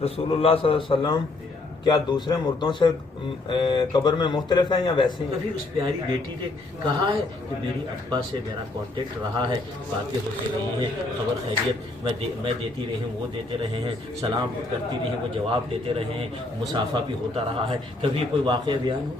रसूलुल्लाह सल्लल्लाहु अलैहि वसल्लम क्या दूसरे मुर्दों से कब्र में मुख्तलिफ हैं या वैसे ही? कभी उस प्यारी बेटी ने कहा है कि मेरी अब्बा से मेरा कांटेक्ट रहा है, बातें होती रही हैं, खबर खैरियत मैं देती रही हूँ, वो देते रहे हैं, सलाम करती रही, वो जवाब देते रहे हैं, मुसाफा भी होता रहा है। कभी कोई वाक़या बयान हो?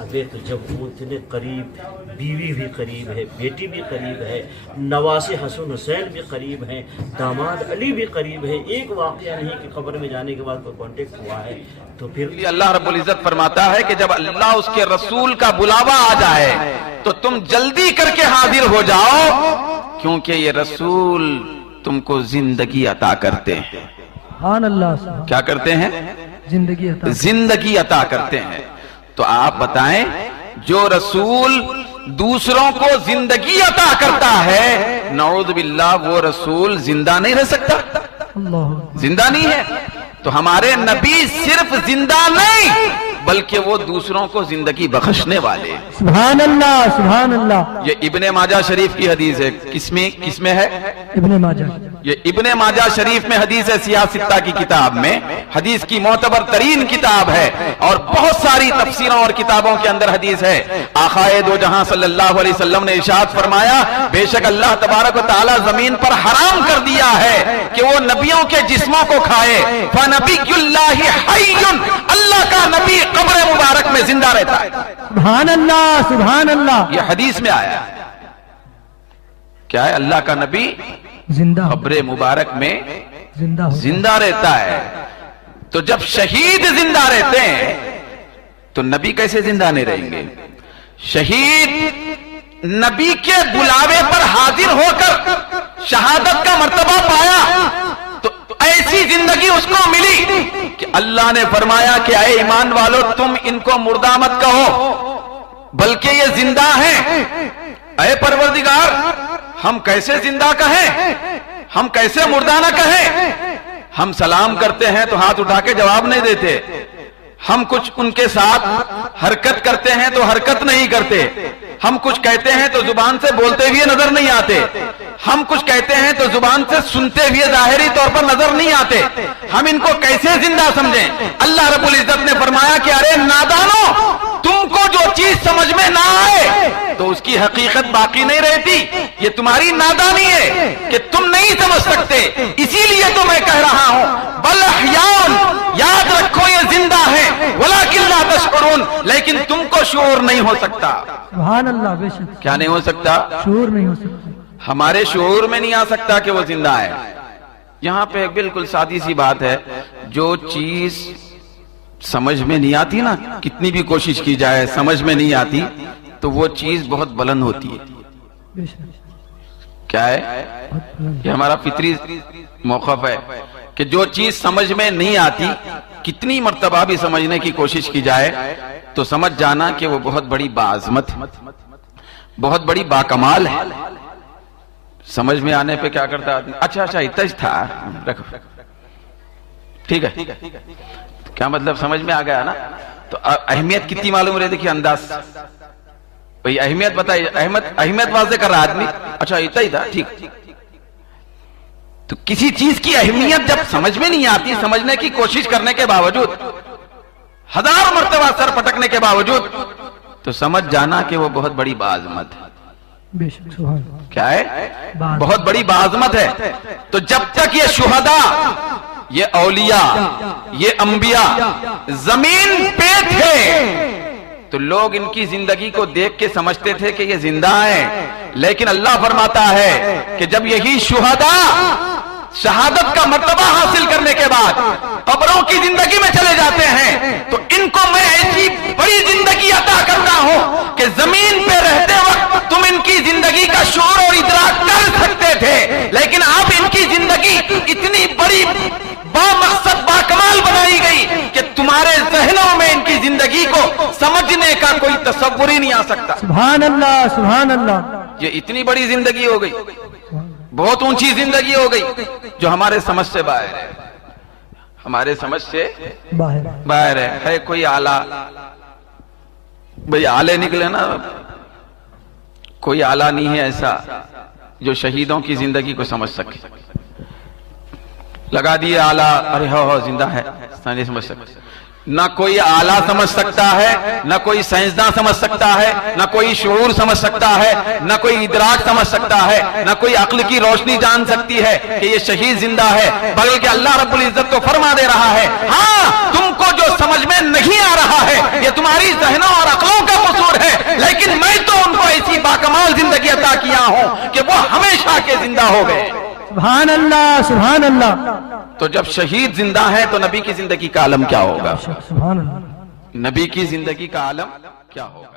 अबे तो जब वो इतने करीब, बीवी भी करीब है, बेटी भी करीब है, नवासे हसन हुसैन भी करीब हैं, दामाद अली भी करीब है, एक वाक़या नहीं कि कब्र में जाने के बाद कोई कांटेक्ट हुआ है। तो फिर अल्लाह रब्बुल इज्जत फरमाता है कि जब अल्लाह उसके रसूल का बुलावा आ जाए तो तुम जल्दी करके हाजिर हो जाओ, क्योंकि ये रसूल तुमको जिंदगी अता करते हैं। अल्लाह क्या करते हैं? जिंदगी अता करते हैं। तो आप बताएं, जो रसूल दूसरों को जिंदगी अता करता है, नऊज़ बिल्लाह, वो रसूल जिंदा नहीं रह सकता? जिंदा नहीं है। तो हमारे नबी सिर्फ जिंदा नहीं बल्कि वो दूसरों को जिंदगी बख्शने वाले। सुभान अल्लाह, सुभान अल्लाह। ये इब्ने माजा शरीफ की हदीस है। किसमें है? इब्ने माजा। ये इब्ने माजा शरीफ में हदीस है, सियासित्ता की किताब में, हदीस की मोतबर तरीन किताब है, और बहुत सारी तफसीरों और किताबों के अंदर हदीस है। आखाए दो जहां सल्लल्लाहु अलैहि वसल्लम ने इरशाद फरमाया, बेशक अल्लाह तबारक व तआला जमीन पर हराम कर दिया है कि वो नबियों के जिस्मों को खाए। फनबियुल्लाहि हय्युन, अल्लाह का नबी कब्र मुबारक में जिंदा रहता है। सुभान अल्लाह, सुभान अल्लाह। ये हदीस में आया है। क्या है? अल्लाह का नबी जिंदा कब्र मुबारक में जिंदा रहता है। तो जब शहीद जिंदा रहते हैं तो नबी कैसे जिंदा नहीं रहेंगे? शहीद नबी के बुलावे पर हाजिर होकर शहादत का मर्तबा पाया तो ऐसी जिंदगी उसको मिली कि अल्लाह ने फरमाया कि ऐ ईमान वालो, तुम इनको मुर्दा मत कहो बल्कि ये जिंदा हैं। ऐ परवरदिगार, हम कैसे जिंदा कहें, हम कैसे मुर्दा ना कहें? हम सलाम करते हैं तो हाथ उठा के जवाब नहीं देते, हम कुछ उनके साथ हरकत करते हैं तो हरकत नहीं करते, हम कुछ कहते हैं तो जुबान से बोलते हुए नजर नहीं आते, हम कुछ कहते हैं तो जुबान से सुनते हुए जाहिरी तौर पर नजर नहीं आते। हम इनको कैसे जिंदा समझें? अल्लाह रब्बुल इज्जत ने फरमाया कि अरे नादानो, तुमको जो चीज समझ में ना आए तो उसकी हकीकत बाकी नहीं रहती। ये तुम्हारी नादानी है कि तुम नहीं समझ सकते, इसीलिए तो मैं कह रहा हूं, बल अहयाउन, याद रखो ये जिंदा है, वलाकिन ला तशउरून, लेकिन तुमको शऊर नहीं हो सकता। सुभान अल्लाह। बेशक। क्या नहीं हो सकता? शऊर नहीं हो सकता। हमारे शऊर में नहीं आ सकता कि वो जिंदा है। यहां पे एक बिल्कुल सादी सी बात है, जो चीज समझ में नहीं आती ना, कितनी भी कोशिश की जाए समझ में नहीं आती, तो वो चीज बहुत बुलंद होती है। क्या है? ये हमारा फितरी मौक़िफ़ है कि जो चीज समझ में नहीं आती, कितनी मर्तबा भी समझने की कोशिश की जाए तो समझ जाना कि वो बहुत बड़ी बाज़मत है, बहुत बड़ी बाकमाल है। समझ में आने पे क्या करता आदमी? अच्छा इतना ही था, रखो, ठीक है। क्या मतलब? समझ में आ गया ना? तो अहमियत कितनी मालूम रही? देखिए अंदाज भाई, अहमियत बताइए। अहमियत वाज़े कर रहा आदमी, अच्छा इतना ही था, ठीक। तो किसी चीज की अहमियत जब समझ में नहीं आती, समझने की कोशिश करने के बावजूद, हजार मर्तबा सर पटकने के बावजूद, तो समझ जाना कि वो बहुत बड़ी बाज़मत है। क्या है? बहुत बड़ी बाज़मत है। तो जब तक ये शुहदा, ये औलिया, ये अंबिया जमीन पे थे तो लोग इनकी जिंदगी को देख के समझते थे कि ये जिंदा है। लेकिन अल्लाह फरमाता है कि जब यही शुहदा शहादत का मर्तबा हासिल करने के बाद कब्रों की जिंदगी में चले जाते हैं तो इनको मैं ऐसी बड़ी जिंदगी अता करता हूं कि जमीन पे रहते वक्त तुम इनकी जिंदगी का शऊर और इदराक कर सकते थे, लेकिन अब इनकी जिंदगी इतनी बड़ी बामकसद बाकमाल बनाई गई कि तुम्हारे जहनों में इनकी जिंदगी को समझने का कोई तसव्वुर ही नहीं आ सकता। सुभान अल्लाह, सुभान अल्लाह। ये इतनी बड़ी जिंदगी हो गई, बहुत ऊंची जिंदगी हो गई, जो हमारे समझ से बाहर है, हमारे समझ से बाहर है। कोई आला, भाई आले निकले ना, कोई आला नहीं है ऐसा जो शहीदों की जिंदगी को समझ सके। लगा दिए आला, अरे हो जिंदा है, नहीं समझ सकते। ना कोई आला समझ सकता है, ना कोई साइंसदान समझ सकता है, ना कोई शऊर समझ सकता है, ना कोई इदराक समझ सकता है, ना कोई अक्ल की रोशनी जान सकती है कि ये शहीद जिंदा है, बल्कि अल्लाह रब्बुल इज्जत तो फरमा दे रहा है, हाँ तुमको जो समझ में नहीं आ रहा है ये तुम्हारी ज़हनों और अक्लों का कसूर है, लेकिन मैं तो उनको ऐसी बाकमाल जिंदगी अता किया हूं कि वो हमेशा के जिंदा हो गए। सुभान अल्लाह, सुभान अल्लाह। तो जब शहीद जिंदा है तो नबी की जिंदगी का आलम क्या होगा? सुभान अल्लाह। नबी की जिंदगी का आलम क्या होगा?